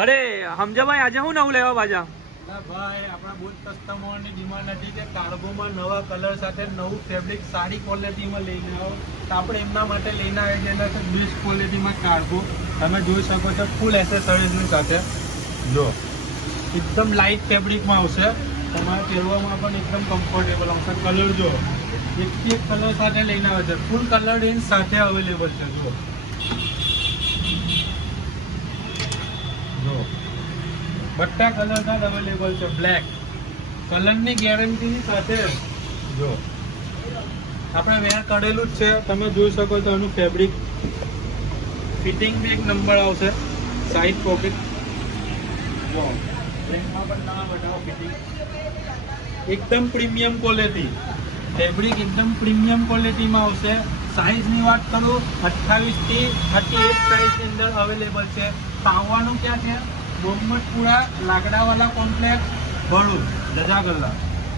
અરે સમજાભાઈ આજે હું નવું લેવા બાજા? ના ભાઈ, આપણા બહુ કસ્ટમરની ડિમાન્ડ હતી કે કાર્ગોમાં નવા કલર સાથે નવું ફેબ્રિક સારી ક્વોલિટીમાં લઈને આવો, તો આપણે એમના માટે લઈને આવ્યા છે બેસ્ટ ક્વોલિટીમાં કાર્ગો. તમે જોઈ શકો છો ફૂલ એસેસરીઝની સાથે. જો એકદમ લાઇટ ફેબ્રિકમાં આવશે, તમારે પહેરવામાં પણ એકદમ કમ્ફર્ટેબલ આવશે. કલર જો એક કલર સાથે લઈને આવે છે, ફૂલ કલર રેન્જ સાથે અવેલેબલ છે. જો બધા કલર કાર્ડ અવેલેબલ છે. બ્લેક કલરની ગેરંટીની સાથે. જો આપણે વેર કરેલું જ છે, તમે જોઈ શકો છો. એનું ફેબ્રિક ફિટિંગ બી એક નંબર આવશે. સાઈડ પોકેટ જો બેકમાં પણ નવા બધા ફિટિંગ એકદમ પ્રીમિયમ ક્વોલિટી. ફેબ્રિક એકદમ પ્રીમિયમ ક્વોલિટીમાં આવશે. સાઇઝની વાત કરું 28 થી 38 સાઇઝની અંદર અવેલેબલ છે. આવવાનું ક્યાં છે? મોહમ્મદપુરા લાકડાવાલા કોમ્પ્લેક્સ, ભરૂચ. જજાકલ્લા.